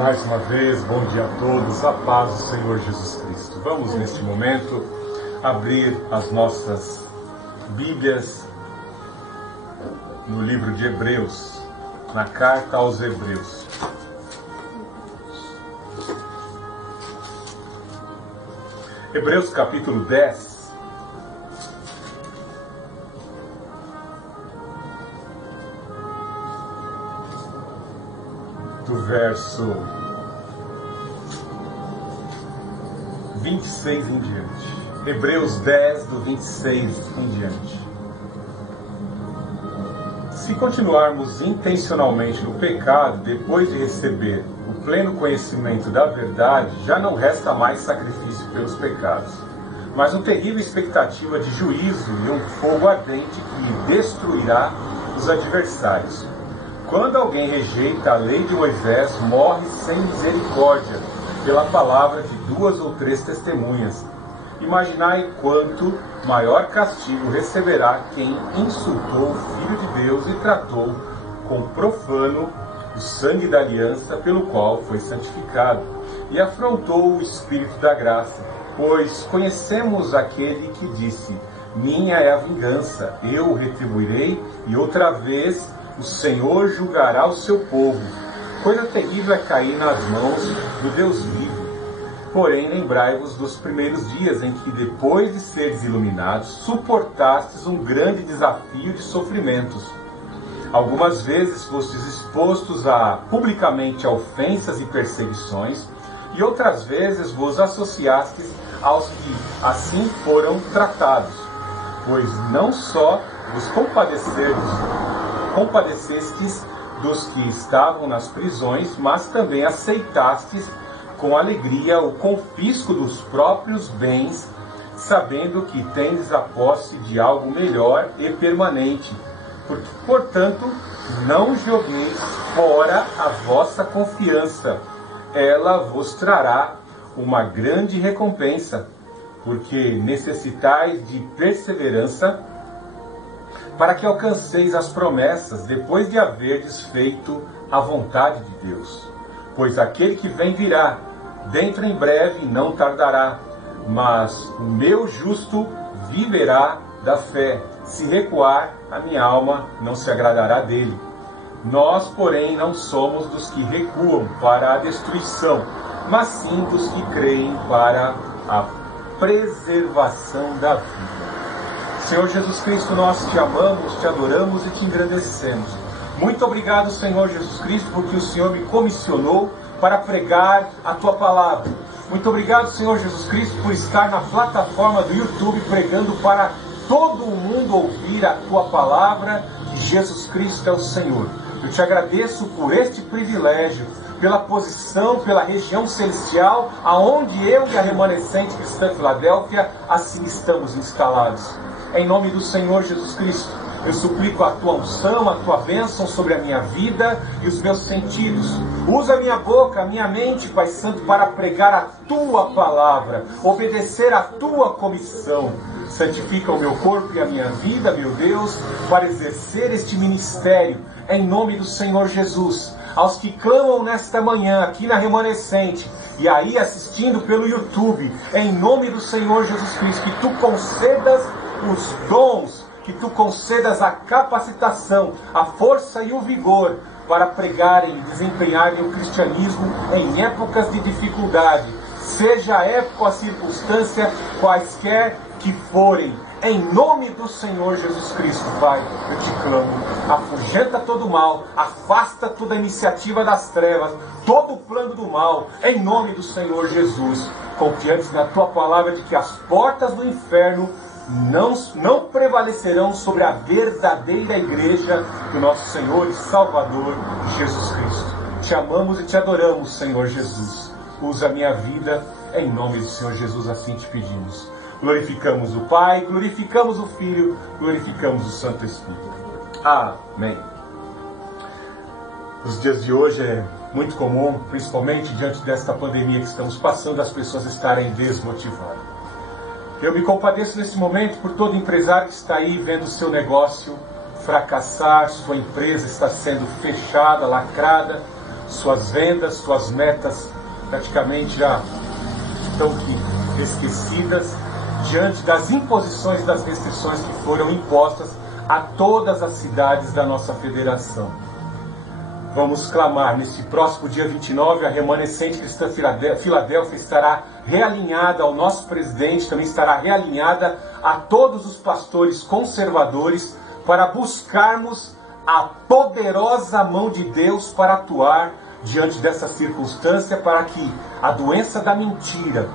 Mais uma vez, bom dia a todos, a paz do Senhor Jesus Cristo. Vamos neste momento abrir as nossas Bíblias no livro de Hebreus, na carta aos Hebreus. Hebreus capítulo 10. Do verso 26 em diante. Hebreus 10, do 26 em diante. Se continuarmos intencionalmente no pecado, depois de receber o pleno conhecimento da verdade, já não resta mais sacrifício pelos pecados, mas uma terrível expectativa de juízo e um fogo ardente que destruirá os adversários. Quando alguém rejeita a lei de Moisés, morre sem misericórdia, pela palavra de 2 ou 3 testemunhas. Imaginai quanto maior castigo receberá quem insultou o Filho de Deus e tratou com profano o sangue da aliança pelo qual foi santificado, e afrontou o Espírito da graça. Pois conhecemos aquele que disse: minha é a vingança, eu o retribuirei, e outra vez o Senhor julgará o seu povo. Coisa terrível é cair nas mãos do Deus vivo. Porém, lembrai-vos dos primeiros dias em que, depois de seres iluminados, suportastes um grande desafio de sofrimentos. Algumas vezes fostes expostos publicamente a ofensas e perseguições, e outras vezes vos associastes aos que assim foram tratados. Pois não só vos compadecestes dos que estavam nas prisões, mas também aceitastes com alegria o confisco dos próprios bens, sabendo que tendes a posse de algo melhor e permanente. Portanto, não jogueis fora a vossa confiança, ela vos trará uma grande recompensa, porque necessitais de perseverança, para que alcanceis as promessas, depois de haverdes feito a vontade de Deus. Pois aquele que vem virá, dentro em breve não tardará, mas o meu justo viverá da fé. Se recuar, a minha alma não se agradará dele. Nós, porém, não somos dos que recuam para a destruição, mas sim dos que creem para a preservação da vida. Senhor Jesus Cristo, nós te amamos, te adoramos e te engrandecemos. Muito obrigado, Senhor Jesus Cristo, porque o Senhor me comissionou para pregar a tua palavra. Muito obrigado, Senhor Jesus Cristo, por estar na plataforma do YouTube pregando para todo o mundo ouvir a tua palavra, que Jesus Cristo é o Senhor. Eu te agradeço por este privilégio, pela posição, pela região celestial, aonde eu e a remanescente cristã Filadélfia assim estamos instalados. Em nome do Senhor Jesus Cristo, eu suplico a tua unção, a tua bênção sobre a minha vida e os meus sentidos. Usa a minha boca, a minha mente, Pai Santo, para pregar a tua palavra, obedecer a tua comissão. Santifica o meu corpo e a minha vida, meu Deus, para exercer este ministério, em nome do Senhor Jesus. Aos que clamam nesta manhã, aqui na Remanescente, e aí assistindo pelo YouTube, em nome do Senhor Jesus Cristo, que tu concedas os dons, que tu concedas a capacitação, a força e o vigor para pregarem e desempenharem o cristianismo em épocas de dificuldade, seja a época ou a circunstância, quaisquer que forem. Em nome do Senhor Jesus Cristo, Pai, eu te clamo, afugenta todo o mal, afasta toda a iniciativa das trevas, todo o plano do mal, em nome do Senhor Jesus, confiantes na tua palavra de que as portas do inferno não prevalecerão sobre a verdadeira igreja do nosso Senhor e Salvador Jesus Cristo. Te amamos e te adoramos, Senhor Jesus. Usa a minha vida, em nome do Senhor Jesus, assim te pedimos. Glorificamos o Pai, glorificamos o Filho, glorificamos o Santo Espírito. Amém. Nos dias de hoje é muito comum, principalmente diante desta pandemia que estamos passando, as pessoas estarem desmotivadas. Eu me compadeço nesse momento por todo empresário que está aí vendo o seu negócio fracassar, sua empresa está sendo fechada, lacrada, suas vendas, suas metas praticamente já estão esquecidas diante das imposições, das restrições que foram impostas a todas as cidades da nossa federação. Vamos clamar, neste próximo dia 29, a remanescente cristã Filadélfia estará realinhada ao nosso presidente, também estará realinhada a todos os pastores conservadores para buscarmos a poderosa mão de Deus para atuar diante dessa circunstância, para que a doença da mentira,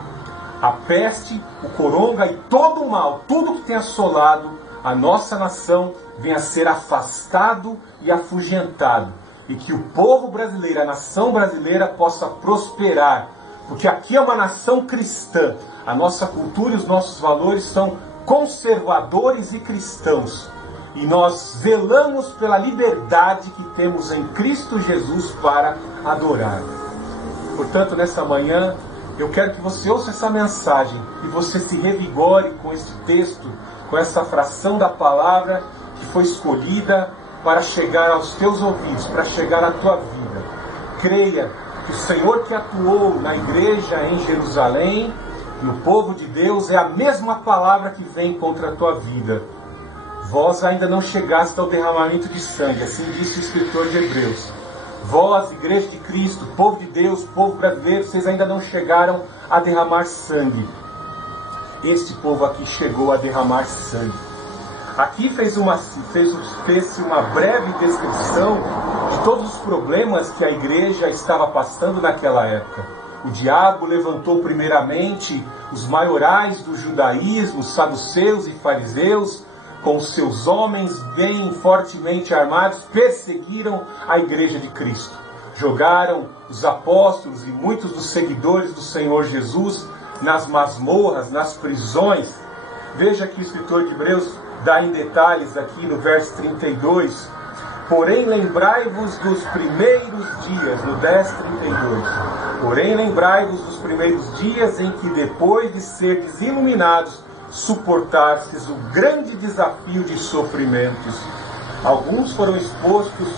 a peste, o coronga e todo o mal, tudo que tem assolado a nossa nação, venha a ser afastado e afugentado. E que o povo brasileiro, a nação brasileira, possa prosperar. Porque aqui é uma nação cristã. A nossa cultura e os nossos valores são conservadores e cristãos. E nós zelamos pela liberdade que temos em Cristo Jesus para adorar. Portanto, nessa manhã, eu quero que você ouça essa mensagem e você se revigore com este texto, com essa fração da palavra que foi escolhida para chegar aos teus ouvidos, para chegar à tua vida. Creia que o Senhor que atuou na igreja em Jerusalém, no povo de Deus, é a mesma palavra que vem contra a tua vida. Vós ainda não chegaste ao derramamento de sangue, assim disse o escritor de Hebreus. Vós, igreja de Cristo, povo de Deus, povo brasileiro, vocês ainda não chegaram a derramar sangue. Este povo aqui chegou a derramar sangue. Aqui fez-se uma breve descrição de todos os problemas que a igreja estava passando naquela época. O diabo levantou primeiramente os maiorais do judaísmo, saduceus e fariseus, com seus homens bem fortemente armados, perseguiram a igreja de Cristo. Jogaram os apóstolos e muitos dos seguidores do Senhor Jesus nas masmorras, nas prisões. Veja que o escritor de Hebreus dá em detalhes aqui no verso 32. Porém, lembrai-vos dos primeiros dias, no 10:32. Porém, lembrai-vos dos primeiros dias em que, depois de serdes iluminados, suportastes o grande desafio de sofrimentos. Alguns foram expostos,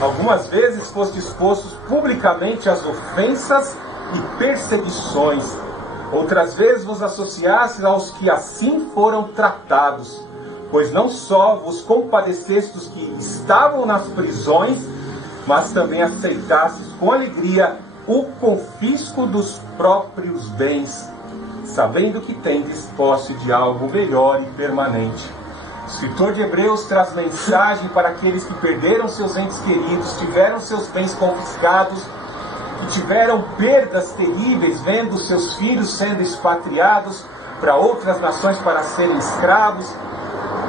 algumas vezes foste expostos publicamente às ofensas e perseguições. Outras vezes vos associastes aos que assim foram tratados, pois não só vos compadecestes dos que estavam nas prisões, mas também aceitastes com alegria o confisco dos próprios bens, sabendo que tendes posse de algo melhor e permanente. O escritor de Hebreus traz mensagem para aqueles que perderam seus entes queridos, tiveram seus bens confiscados, que tiveram perdas terríveis, vendo seus filhos sendo expatriados para outras nações para serem escravos,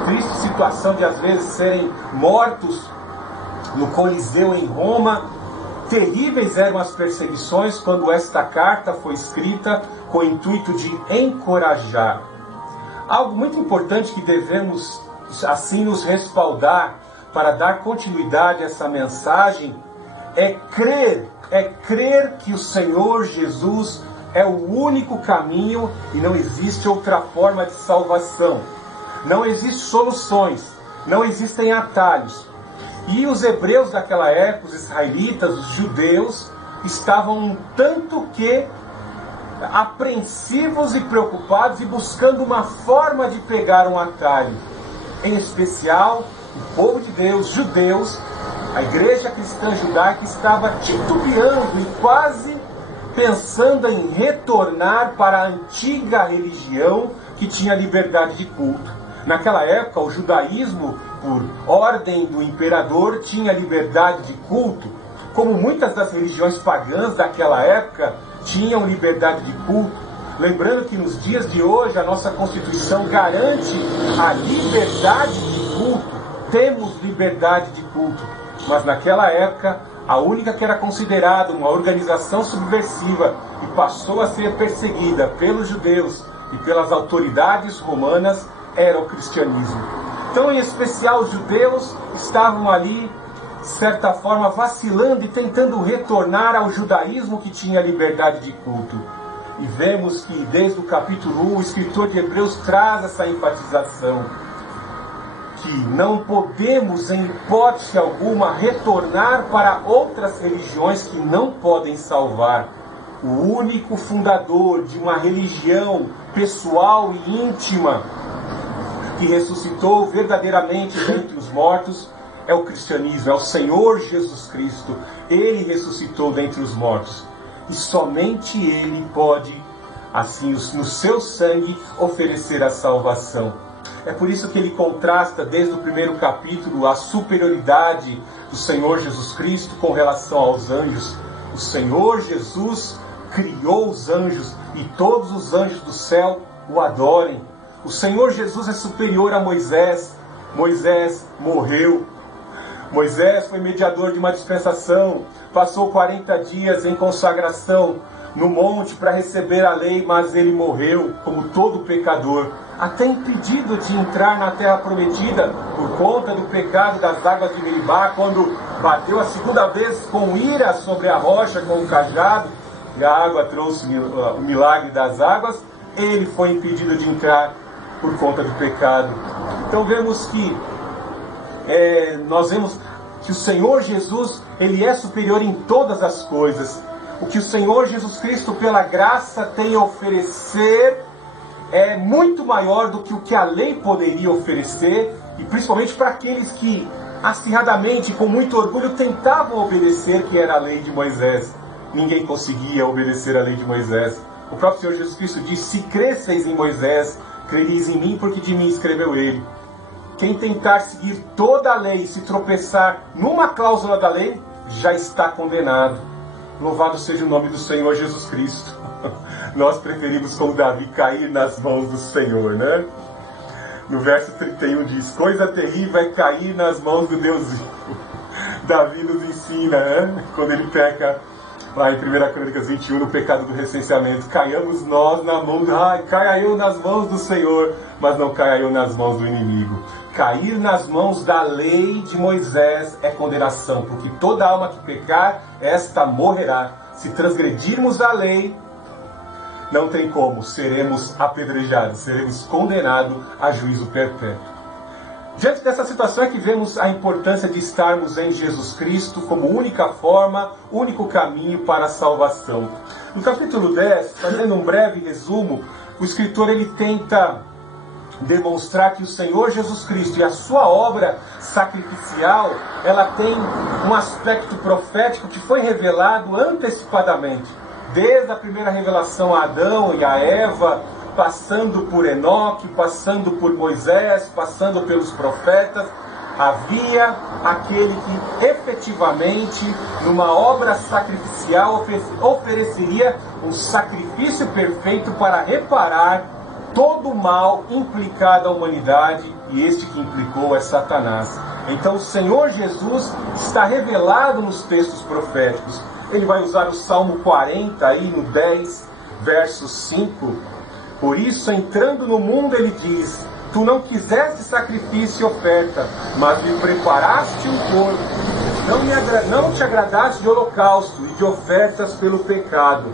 triste situação de às vezes serem mortos no Coliseu em Roma. Terríveis eram as perseguições quando esta carta foi escrita com o intuito de encorajar. Algo muito importante que devemos assim nos respaldar para dar continuidade a essa mensagem é crer que o Senhor Jesus é o único caminho e não existe outra forma de salvação. Não existem soluções, não existem atalhos. E os hebreus daquela época, os israelitas, os judeus, estavam um tanto que apreensivos e preocupados e buscando uma forma de pegar um atalho. Em especial, o povo de Deus, judeus, a igreja cristã judaica estava titubeando e quase pensando em retornar para a antiga religião que tinha liberdade de culto. Naquela época, o judaísmo, por ordem do imperador, tinha liberdade de culto, como muitas das religiões pagãs daquela época tinham liberdade de culto. Lembrando que nos dias de hoje a nossa Constituição garante a liberdade de culto, temos liberdade de culto, mas naquela época a única que era considerada uma organização subversiva e passou a ser perseguida pelos judeus e pelas autoridades romanas era o cristianismo. Então, em especial, os judeus estavam ali, de certa forma, vacilando e tentando retornar ao judaísmo que tinha liberdade de culto. E vemos que, desde o capítulo 1, o escritor de Hebreus traz essa enfatização, que não podemos, em hipótese alguma, retornar para outras religiões que não podem salvar. O único fundador de uma religião pessoal e íntima que ressuscitou verdadeiramente dentre os mortos é o cristianismo, é o Senhor Jesus Cristo. Ele ressuscitou dentre os mortos. E somente Ele pode, assim, no seu sangue, oferecer a salvação. É por isso que ele contrasta, desde o primeiro capítulo, a superioridade do Senhor Jesus Cristo com relação aos anjos. O Senhor Jesus criou os anjos e todos os anjos do céu o adorem. O Senhor Jesus é superior a Moisés. Moisés morreu. Moisés foi mediador de uma dispensação, passou 40 dias em consagração no monte para receber a lei, mas ele morreu como todo pecador, até impedido de entrar na terra prometida por conta do pecado das águas de Meribá, quando bateu a segunda vez com ira sobre a rocha com o cajado, e a água trouxe o milagre das águas. Ele foi impedido de entrar por conta do pecado. Então vemos que nós vemos que o Senhor Jesus, Ele é superior em todas as coisas. O que o Senhor Jesus Cristo, pela graça, tem a oferecer é muito maior do que o que a lei poderia oferecer, e principalmente para aqueles que acirradamente, com muito orgulho, tentavam obedecer, que era a lei de Moisés. Ninguém conseguia obedecer a lei de Moisés. O próprio Senhor Jesus Cristo disse: se cresceis em Moisés, crereis em mim, porque de mim escreveu ele. Quem tentar seguir toda a lei e se tropeçar numa cláusula da lei, já está condenado. Louvado seja o nome do Senhor Jesus Cristo. Nós preferimos, como Davi, cair nas mãos do Senhor, né? No verso 31 diz: coisa terrível é cair nas mãos do Deus vivo. Davi nos ensina, né? Quando ele peca, lá em 1 Crônicas 21, no pecado do recenseamento: caiamos nós na mão, caia eu nas mãos do Senhor, mas não caia eu nas mãos do inimigo. Cair nas mãos da lei de Moisés é condenação, porque toda alma que pecar, esta morrerá. Se transgredirmos a lei, não tem como, seremos apedrejados, seremos condenados a juízo perpétuo. Diante dessa situação é que vemos a importância de estarmos em Jesus Cristo como única forma, único caminho para a salvação. No capítulo 10, fazendo um breve resumo, o escritor ele tenta demonstrar que o Senhor Jesus Cristo e a sua obra sacrificial, ela tem um aspecto profético que foi revelado antecipadamente. Desde a primeira revelação a Adão e a Eva, passando por Enoque, passando por Moisés, passando pelos profetas, havia aquele que efetivamente, numa obra sacrificial, ofereceria um sacrifício perfeito para reparar todo o mal implicado à humanidade, e este que implicou é Satanás. Então o Senhor Jesus está revelado nos textos proféticos. Ele vai usar o Salmo 40, aí no 10, verso 5. Por isso, entrando no mundo, ele diz: tu não quiseste sacrifício e oferta, mas me preparaste um corpo. Não te agradaste de holocausto e de ofertas pelo pecado.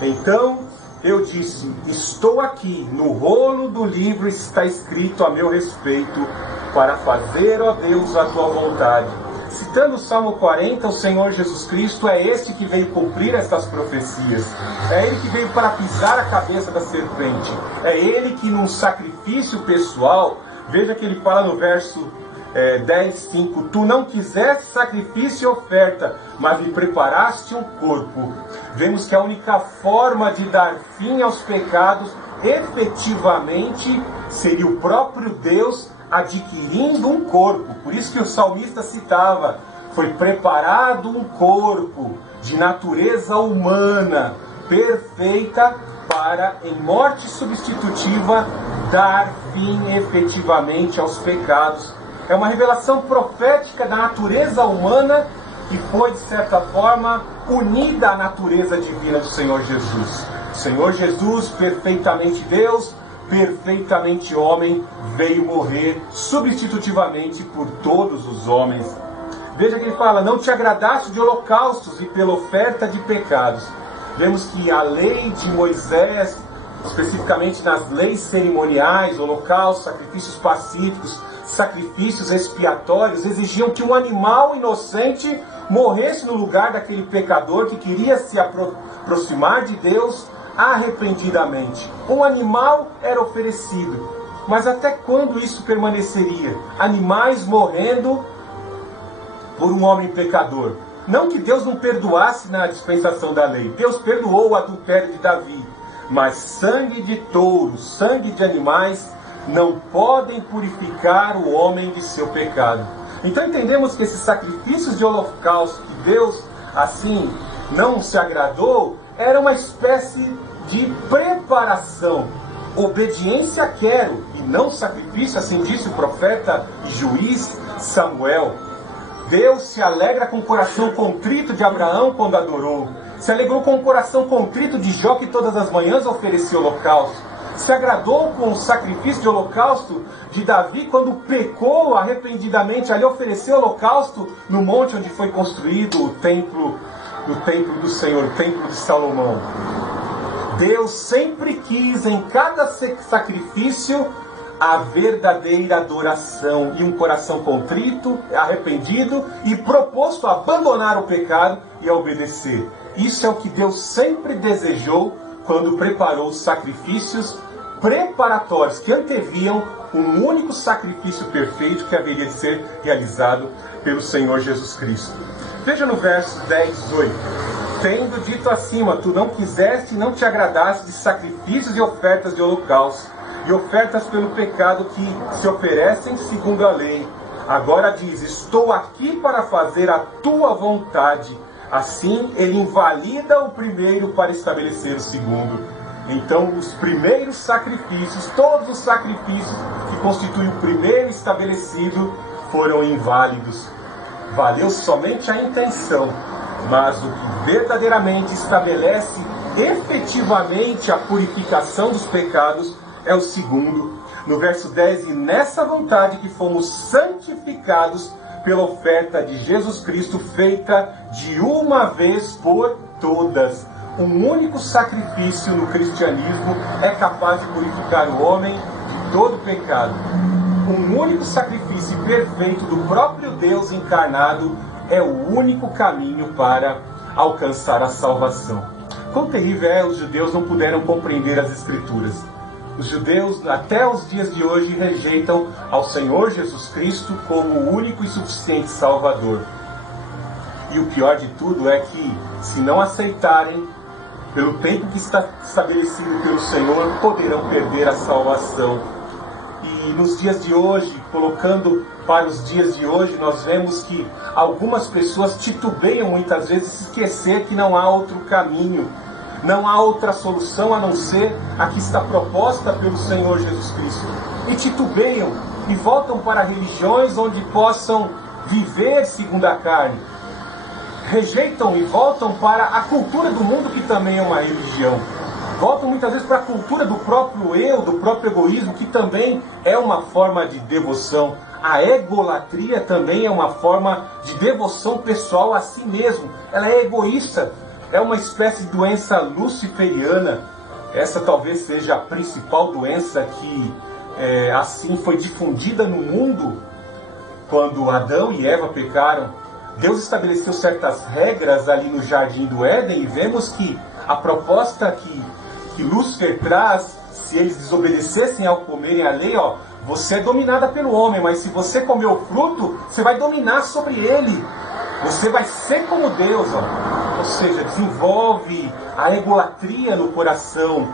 Então eu disse: estou aqui, no rolo do livro está escrito a meu respeito, para fazer, ó Deus, a tua vontade. Citando o Salmo 40, o Senhor Jesus Cristo é este que veio cumprir essas profecias. É Ele que veio para pisar a cabeça da serpente. É Ele que, num sacrifício pessoal, veja que ele fala no verso 10, 5, tu não quiseste sacrifício e oferta, mas me preparaste um corpo. Vemos que a única forma de dar fim aos pecados, efetivamente, seria o próprio Deus adquirindo um corpo. Por isso que o salmista citava: foi preparado um corpo de natureza humana, perfeita, para, em morte substitutiva, dar fim efetivamente aos pecados. É uma revelação profética da natureza humana que foi, de certa forma, unida à natureza divina do Senhor Jesus. O Senhor Jesus, perfeitamente Deus, perfeitamente homem, veio morrer substitutivamente por todos os homens. Veja que ele fala: não te agradaste de holocaustos e pela oferta de pecados. Vemos que a lei de Moisés, especificamente nas leis cerimoniais, holocaustos, sacrifícios pacíficos, sacrifícios expiatórios exigiam que um animal inocente morresse no lugar daquele pecador que queria se aproximar de Deus arrependidamente. Um animal era oferecido. Mas até quando isso permaneceria? Animais morrendo por um homem pecador. Não que Deus não perdoasse na dispensação da lei. Deus perdoou o adultério de Davi. Mas sangue de touros, sangue de animais não podem purificar o homem de seu pecado. Então entendemos que esses sacrifícios de holocausto que Deus assim não se agradou, era uma espécie de preparação. Obediência quero e não sacrifício, assim disse o profeta e juiz Samuel. Deus se alegra com o coração contrito de Abraão quando adorou. Se alegrou com o coração contrito de Jó, que todas as manhãs oferecia holocausto. Se agradou com o sacrifício de holocausto de Davi quando pecou arrependidamente. Ali ofereceu holocausto no monte onde foi construído o templo do Senhor, o templo de Salomão. Deus sempre quis em cada sacrifício a verdadeira adoração e um coração contrito, arrependido e proposto a abandonar o pecado e a obedecer. Isso é o que Deus sempre desejou quando preparou os sacrifícios preparatórios que anteviam um único sacrifício perfeito que haveria de ser realizado pelo Senhor Jesus Cristo. Veja no verso 10, 18. Tendo dito acima, tu não quiseste e não te agradaste de sacrifícios e ofertas de holocausto, e ofertas pelo pecado que se oferecem segundo a lei. Agora diz, estou aqui para fazer a tua vontade. Assim, ele invalida o primeiro para estabelecer o segundo. Então, os primeiros sacrifícios, todos os sacrifícios que constituem o primeiro estabelecido, foram inválidos. Valeu somente a intenção, mas o que verdadeiramente estabelece efetivamente a purificação dos pecados é o segundo. No verso 10, e nessa vontade que fomos santificados pela oferta de Jesus Cristo, feita de uma vez por todas. Um único sacrifício no cristianismo é capaz de purificar o homem de todo pecado. Um único sacrifício perfeito do próprio Deus encarnado é o único caminho para alcançar a salvação. Quão terrível é, os judeus não puderam compreender as Escrituras. Os judeus, até os dias de hoje, rejeitam ao Senhor Jesus Cristo como o único e suficiente Salvador. E o pior de tudo é que, se não aceitarem, pelo tempo que está estabelecido pelo Senhor, poderão perder a salvação. E nos dias de hoje, colocando para os dias de hoje, nós vemos que algumas pessoas titubeiam muitas vezes se esquecer que não há outro caminho. Não há outra solução a não ser a que está proposta pelo Senhor Jesus Cristo. E titubeiam e voltam para religiões onde possam viver segundo a carne. Rejeitam e voltam para a cultura do mundo, que também é uma religião. Voltam muitas vezes para a cultura do próprio eu, do próprio egoísmo, que também é uma forma de devoção. A egolatria também é uma forma de devoção pessoal a si mesmo. Ela é egoísta. É uma espécie de doença luciferiana. Essa talvez seja a principal doença que assim foi difundida no mundo quando Adão e Eva pecaram. Deus estabeleceu certas regras ali no Jardim do Éden e vemos que a proposta que Lúcifer traz, se eles desobedecessem ao comerem a lei, você é dominada pelo homem, mas se você comer o fruto, você vai dominar sobre ele. Você vai ser como Deus, Ou seja, desenvolve a egolatria no coração.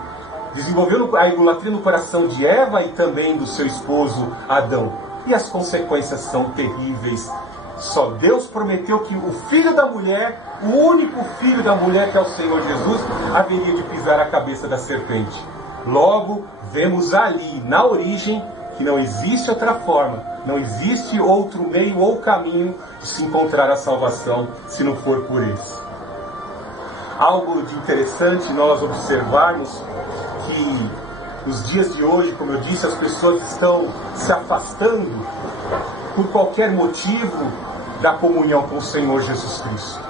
Desenvolveu a egolatria no coração de Eva e também do seu esposo Adão. E as consequências são terríveis. Só Deus prometeu que o filho da mulher, o único filho da mulher, que é o Senhor Jesus, haveria de pisar a cabeça da serpente. Logo, vemos ali, na origem, que não existe outra forma, não existe outro meio ou caminho de se encontrar a salvação, se não for por esse. Algo de interessante nós observarmos que nos dias de hoje, como eu disse, as pessoas estão se afastando por qualquer motivo da comunhão com o Senhor Jesus Cristo.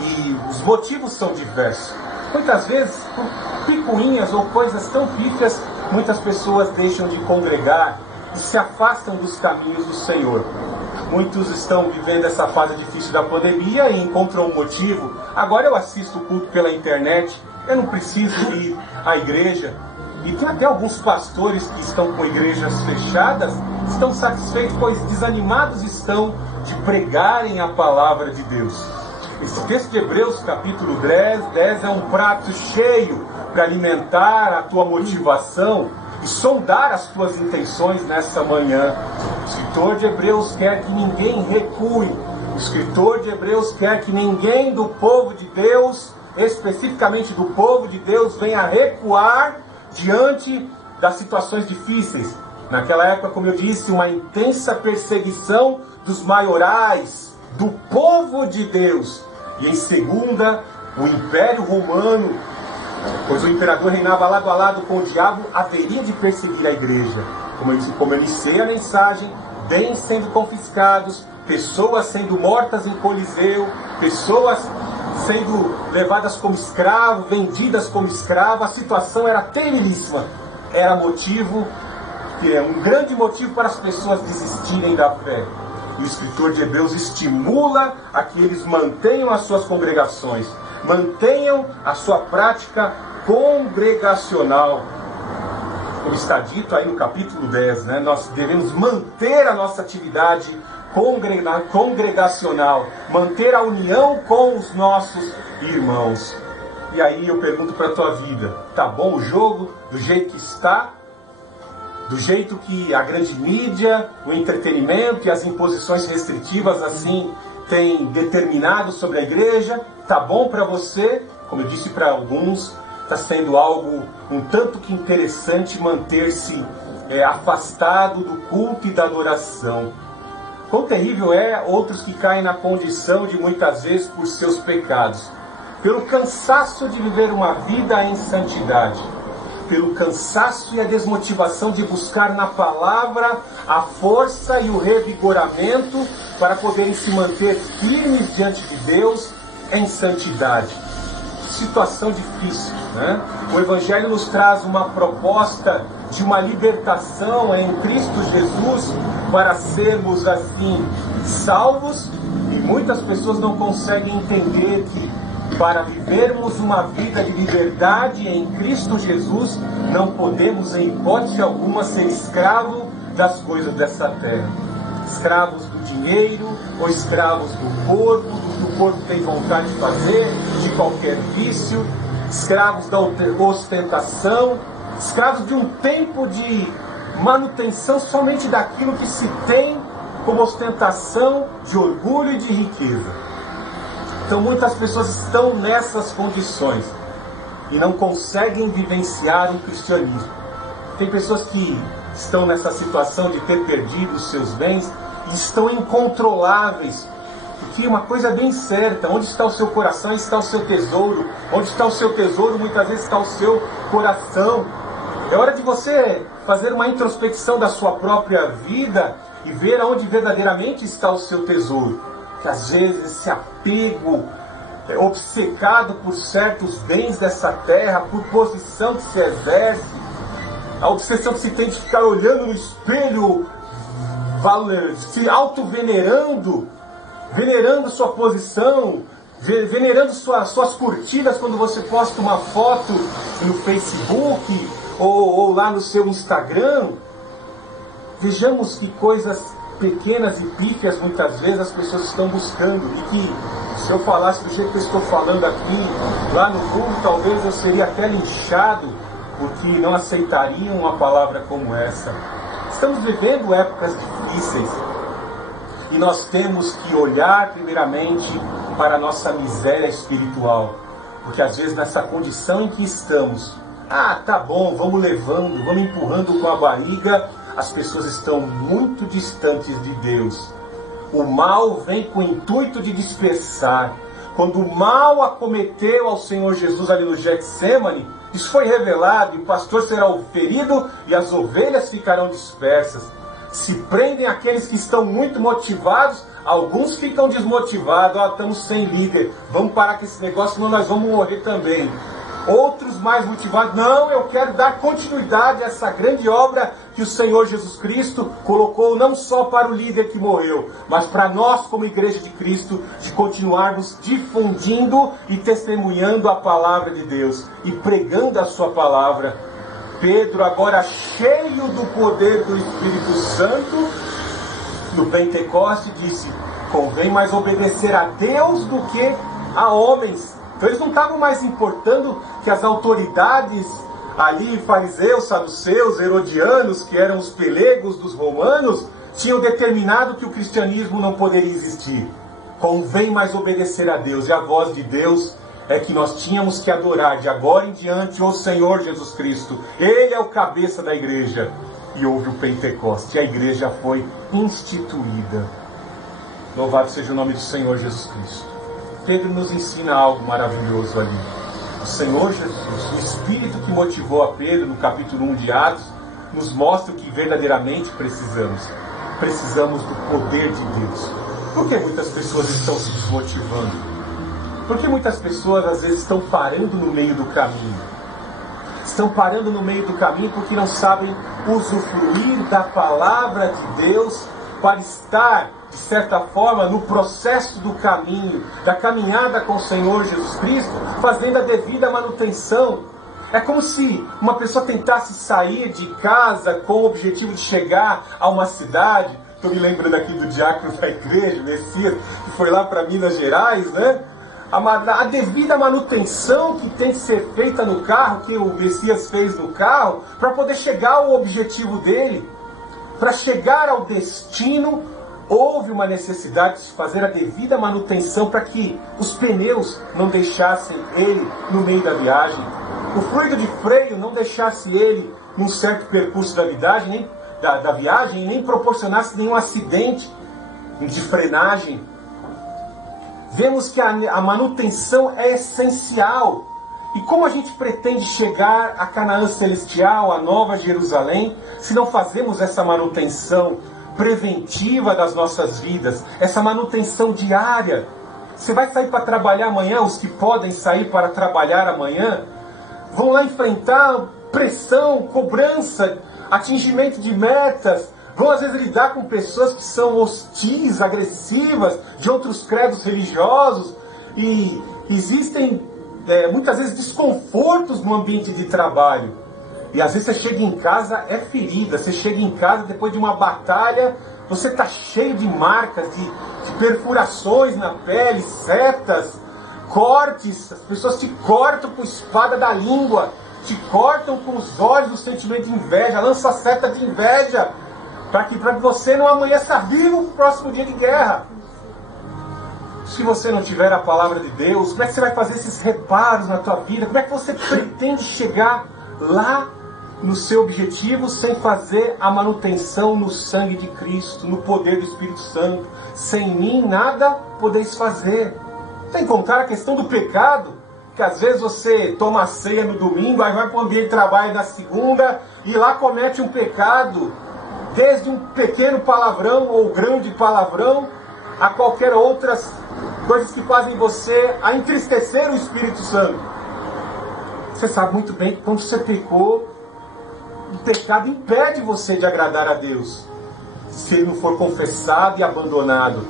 E os motivos são diversos. Muitas vezes, por picuinhas ou coisas tão pífias, muitas pessoas deixam de congregar, se afastam dos caminhos do Senhor. Muitos estão vivendo essa fase difícil da pandemia e encontram um motivo. Agora eu assisto o culto pela internet, eu não preciso ir à igreja. E tem até alguns pastores que estão com igrejas fechadas, estão satisfeitos, pois desanimados estão de pregarem a palavra de Deus. Esse texto de Hebreus, capítulo 10 é um prato cheio para alimentar a tua motivação e sondar as tuas intenções nessa manhã. O escritor de Hebreus quer que ninguém recue. O escritor de Hebreus quer que ninguém do povo de Deus, especificamente do povo de Deus, venha recuar diante das situações difíceis. Naquela época, como eu disse, uma intensa perseguição dos maiorais, do povo de Deus. E em segunda, o Império Romano, pois o imperador reinava lado a lado com o diabo, haveria de perseguir a igreja. Como eu iniciei a mensagem, bens sendo confiscados, pessoas sendo mortas em Coliseu, pessoas sendo levadas como escravo, vendidas como escravo. A situação era terilíssima. Era um grande motivo para as pessoas desistirem da fé. O escritor de Hebreus estimula a que eles mantenham as suas congregações, mantenham a sua prática congregacional. Como está dito aí no capítulo 10, nós devemos manter a nossa atividade congregacional, manter a união com os nossos irmãos. E aí eu pergunto para a tua vida, tá bom o jogo do jeito que está? Do jeito que a grande mídia, o entretenimento e as imposições restritivas assim têm determinado sobre a igreja? Tá bom para você? Como eu disse para alguns, está sendo algo um tanto que interessante manter-se afastado do culto e da adoração. Quão terrível é outros que caem na condição de muitas vezes por seus pecados, pelo cansaço de viver uma vida em santidade, pelo cansaço e a desmotivação de buscar na palavra a força e o revigoramento para poderem se manter firmes diante de Deus em santidade. Situação difícil, né? O Evangelho nos traz uma proposta de uma libertação em Cristo Jesus para sermos assim salvos, e muitas pessoas não conseguem entender que para vivermos uma vida de liberdade em Cristo Jesus, não podemos em hipótese alguma ser escravo das coisas dessa terra. Escravos do dinheiro, ou escravos do corpo, do que o corpo tem vontade de fazer, de qualquer vício, escravos da ostentação, escravos de um tempo de manutenção somente daquilo que se tem como ostentação, de orgulho e de riqueza. Então muitas pessoas estão nessas condições e não conseguem vivenciar o cristianismo. Tem pessoas que estão nessa situação de ter perdido os seus bens e estão incontroláveis. Porque uma coisa é bem certa, onde está o seu coração, está o seu tesouro. Onde está o seu tesouro, muitas vezes está o seu coração. É hora de você fazer uma introspecção da sua própria vida e ver aonde verdadeiramente está o seu tesouro. Que às vezes esse apego obcecado por certos bens dessa terra, por posição que se exerce, a obsessão que se tem de ficar olhando no espelho, se auto-venerando, venerando sua posição, venerando suas curtidas quando você posta uma foto no Facebook ou lá no seu Instagram. Vejamos que coisas pequenas e pífias muitas vezes as pessoas estão buscando, e que se eu falasse do jeito que eu estou falando aqui, lá no culto, talvez eu seria até linchado, porque não aceitariam uma palavra como essa. Estamos vivendo épocas difíceis e nós temos que olhar primeiramente para a nossa miséria espiritual, porque às vezes nessa condição em que estamos, tá bom, vamos levando, vamos empurrando com a barriga, as pessoas estão muito distantes de Deus. O mal vem com o intuito de dispersar. Quando o mal acometeu ao Senhor Jesus ali no Getsêmani, isso foi revelado, e o pastor será ferido e as ovelhas ficarão dispersas. Se prendem aqueles que estão muito motivados, alguns ficam desmotivados. Estamos sem líder, vamos parar com esse negócio, senão nós vamos morrer também. Outros mais motivados, não, eu quero dar continuidade a essa grande obra que o Senhor Jesus Cristo colocou não só para o líder que morreu, mas para nós como Igreja de Cristo, de continuarmos difundindo e testemunhando a palavra de Deus e pregando a sua palavra. Pedro, agora cheio do poder do Espírito Santo, no Pentecoste, disse: convém mais obedecer a Deus do que a homens. Então eles não estavam mais importando que as autoridades ali, fariseus, saduceus, herodianos, que eram os pelegos dos romanos, tinham determinado que o cristianismo não poderia existir. Convém mais obedecer a Deus. E a voz de Deus é que nós tínhamos que adorar de agora em diante o Senhor Jesus Cristo. Ele é o cabeça da igreja. E houve o Pentecoste. E a igreja foi instituída. Louvado seja o nome do Senhor Jesus Cristo. Pedro nos ensina algo maravilhoso ali. O Senhor Jesus, o Espírito que motivou a Pedro no capítulo 1 de Atos, nos mostra o que verdadeiramente precisamos. Precisamos do poder de Deus. Por que muitas pessoas estão se desmotivando? Por que muitas pessoas às vezes estão parando no meio do caminho? Estão parando no meio do caminho porque não sabem usufruir da palavra de Deus para estar, de certa forma, no processo do caminho, da caminhada com o Senhor Jesus Cristo, fazendo a devida manutenção. É como se uma pessoa tentasse sair de casa com o objetivo de chegar a uma cidade. Estou me lembrando aqui do diácono da igreja, Messias, que foi lá para Minas Gerais, né? A devida manutenção que tem que ser feita no carro, que o Messias fez no carro, para poder chegar ao objetivo dele. Para chegar ao destino, houve uma necessidade de se fazer a devida manutenção para que os pneus não deixassem ele no meio da viagem, o fluido de freio não deixasse ele num certo percurso da viagem, nem proporcionasse nenhum acidente de frenagem. Vemos que a manutenção é essencial. E como a gente pretende chegar a Canaã Celestial, a Nova Jerusalém, se não fazemos essa manutenção preventiva das nossas vidas, essa manutenção diária? Você vai sair para trabalhar amanhã, os que podem sair para trabalhar amanhã, vão lá enfrentar pressão, cobrança, atingimento de metas, vão às vezes lidar com pessoas que são hostis, agressivas, de outros credos religiosos, e existem muitas vezes desconfortos no ambiente de trabalho. E às vezes você chega em casa, é ferida. Você chega em casa depois de uma batalha, você está cheio de marcas, de perfurações na pele, setas, cortes. As pessoas te cortam com a espada da língua, te cortam com os olhos do sentimento de inveja, lança seta de inveja, para que você não amanheça vivo no próximo dia de guerra. Se você não tiver a palavra de Deus, como é que você vai fazer esses reparos na tua vida? Como é que você pretende chegar lá no seu objetivo sem fazer a manutenção no sangue de Cristo, no poder do Espírito Santo? Sem mim nada podeis fazer. Sem contar a questão do pecado, que às vezes você toma a ceia no domingo, aí vai para o ambiente de trabalho na segunda e lá comete um pecado, desde um pequeno palavrão ou grande palavrão a qualquer outras coisas que fazem você a entristecer o Espírito Santo. Você sabe muito bem que quando você pecou, o pecado impede você de agradar a Deus, se ele não for confessado e abandonado.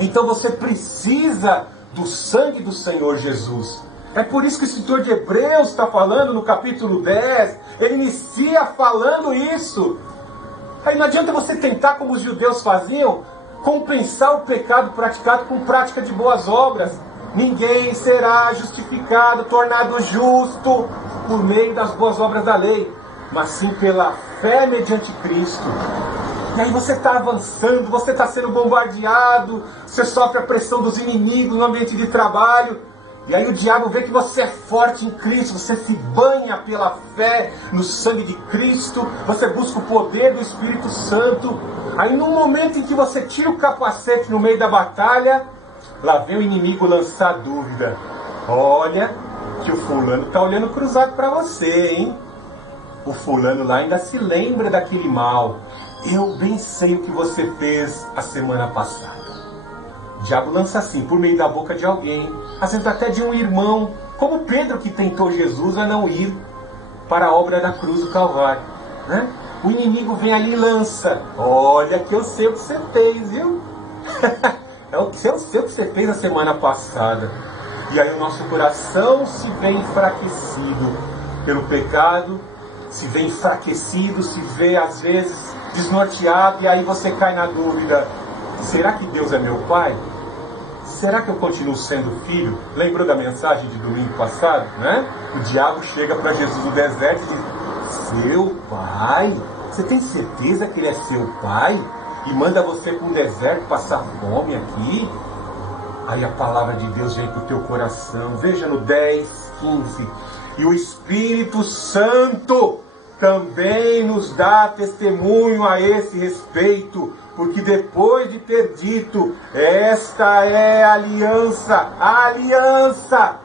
Então você precisa do sangue do Senhor Jesus. É por isso que o escritor de Hebreus está falando no capítulo 10, ele inicia falando isso. Aí não adianta você tentar, como os judeus faziam, compensar o pecado praticado com prática de boas obras. Ninguém será justificado, tornado justo por meio das boas obras da lei, mas sim pela fé mediante Cristo. E aí você está avançando, você está sendo bombardeado, você sofre a pressão dos inimigos no ambiente de trabalho, e aí o diabo vê que você é forte em Cristo, você se banha pela fé no sangue de Cristo, você busca o poder do Espírito Santo. Aí no momento em que você tira o capacete no meio da batalha, lá vem o inimigo lançar dúvida. Olha que o fulano está olhando cruzado para você, hein? O fulano lá ainda se lembra daquele mal. Eu bem sei o que você fez a semana passada. O diabo lança assim, por meio da boca de alguém, às vezes até de um irmão Como Pedro, que tentou Jesus a não ir para a obra da cruz do Calvário, né? O inimigo vem ali e lança: olha que eu sei o que você fez, viu? Eu sei o que você fez a semana passada. E aí o nosso coração se vê enfraquecido pelo pecado, se vê enfraquecido, se vê às vezes desnorteado, e aí você cai na dúvida: será que Deus é meu pai? Será que eu continuo sendo filho? Lembrou da mensagem de domingo passado, né? O diabo chega para Jesus no deserto e diz: seu pai? Você tem certeza que ele é seu pai? E manda você para o deserto passar fome aqui? Aí a palavra de Deus vem para o teu coração. Veja no 10, 15. E o Espírito Santo também nos dá testemunho a esse respeito, porque depois de ter dito: esta é a aliança, a aliança,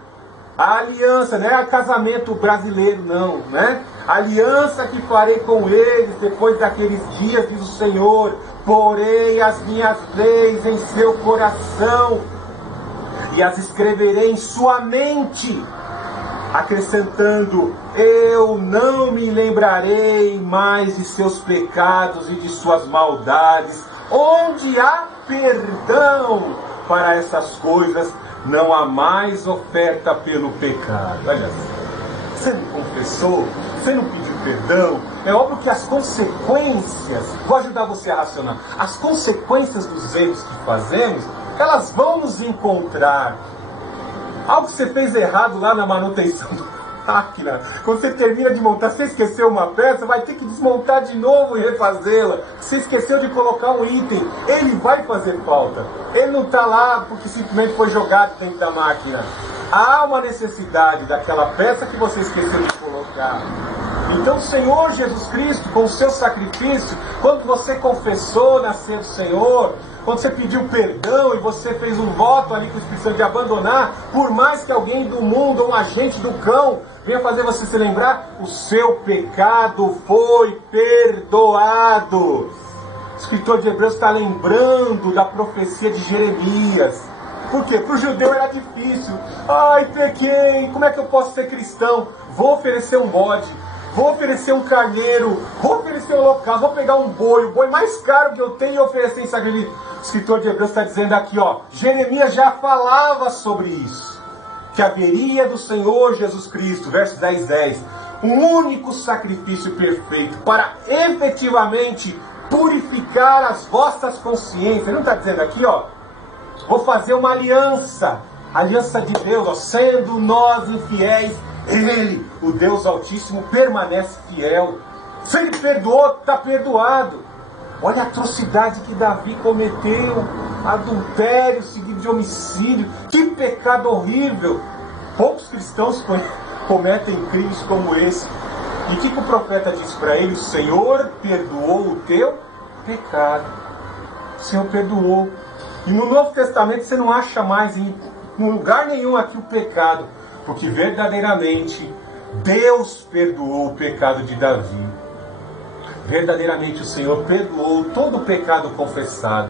não é casamento brasileiro não, né? A aliança que farei com eles depois daqueles dias, diz o Senhor: porei as minhas leis em seu coração e as escreverei em sua mente, acrescentando: eu não me lembrarei mais de seus pecados e de suas maldades. Onde há perdão para essas coisas, não há mais oferta pelo pecado. Olha só, você não confessou, você não pediu perdão. É óbvio que as consequências, vou ajudar você a racionar, as consequências dos erros que fazemos, elas vão nos encontrar. Algo que você fez errado lá na manutenção da máquina, quando você termina de montar, você esqueceu uma peça, vai ter que desmontar de novo e refazê-la. Você esqueceu de colocar um item, ele vai fazer falta. Ele não está lá porque simplesmente foi jogado dentro da máquina. Há uma necessidade daquela peça que você esqueceu de colocar. Então o Senhor Jesus Cristo, com o seu sacrifício, quando você confessou nascer do Senhor, quando você pediu perdão e você fez um voto ali com o Espírito Santo de abandonar, por mais que alguém do mundo, um agente do cão, venha fazer você se lembrar, o seu pecado foi perdoado. O escritor de Hebreus está lembrando da profecia de Jeremias. Por quê? Para o judeu era difícil. Ai, pequei, como é que eu posso ser cristão? Vou oferecer um bode, vou oferecer um carneiro, vou oferecer um holocausto, vou pegar um boi, o boi mais caro que eu tenho e oferecer em sacrifício. O escritor de Hebreus está dizendo aqui, ó, Jeremias já falava sobre isso, que haveria do Senhor Jesus Cristo, verso 10, um único sacrifício perfeito para efetivamente purificar as vossas consciências. Ele não está dizendo aqui, ó, vou fazer uma aliança, aliança de Deus, ó, sendo nós infiéis, Ele, o Deus Altíssimo, permanece fiel. Se Ele perdoou, está perdoado. Olha a atrocidade que Davi cometeu, adultério seguido de homicídio, que pecado horrível. Poucos cristãos cometem crimes como esse. E o que o profeta diz para ele? O Senhor perdoou o teu pecado. O Senhor perdoou. E no Novo Testamento você não acha mais em lugar nenhum aqui o pecado, porque verdadeiramente Deus perdoou o pecado de Davi. Verdadeiramente o Senhor perdoou todo o pecado confessado.